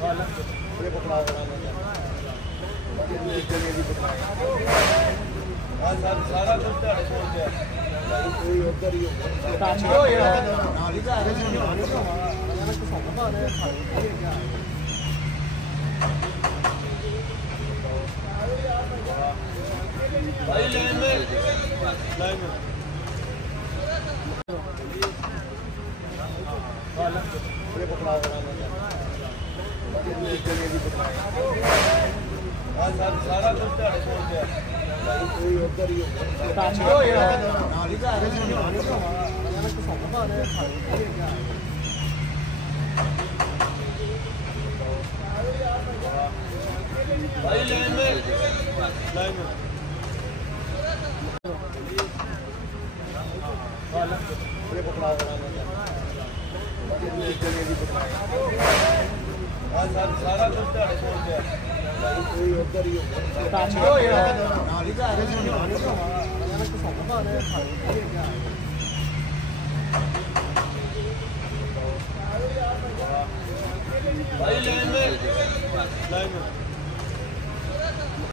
सारा कुछ कोई उधर ही भाई लाइन में सारा कुछ कोई उधर ही भाई लाइन में सारा कुछ कोई उधर ही भाई लाइन में